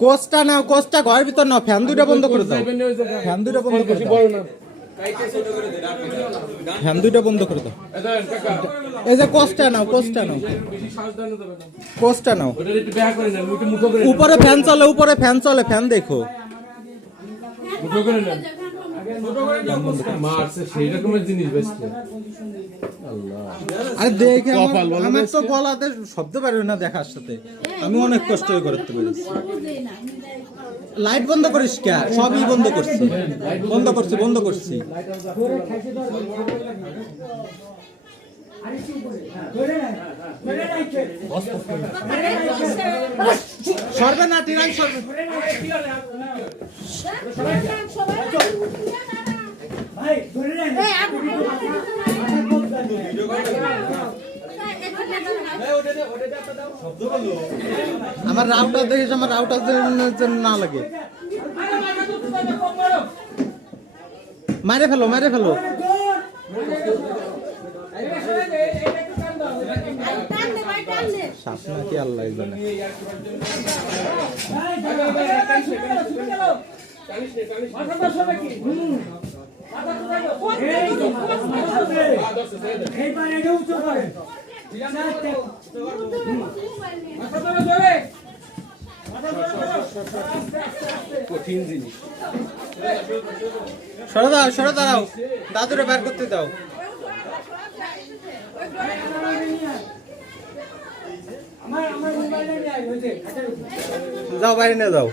কোচটা নাও, কোচটা ঘরের ভিতর নাও, ফ্যান দুটো বন্ধ করে দাও, ফ্যান দুটো বন্ধ করে দাও, ফ্যান দুটো বন্ধ করে দাও। এই যে কোচটা নাও, কোচটা নাও, কোচটা নাও। উপরে ফ্যান চলে, উপরে ফ্যান চলে, ফ্যান দেখো। আরে দেখে আমার তো গলাতে শব্দ পারবে না দেখার সাথে, আমি অনেক কষ্ট করতে পেরেছি। লাইট বন্ধ করিস কে? সবই বন্ধ করছি, বন্ধ করছি, বন্ধ করছি। সরবে না, টিরাই সরবে। আমার রাউটার দেখিস, আমার রাউটার না লাগে। মারে ফেলো, মারে ফেলো। শ্বাস নাকি আল্লাহ জানে। কঠিন জিনিস। সরে দাও, সরে দাঁড়াও, দাদুরে বের করতে দাও। যাও বাইরে নিয়ে যাও।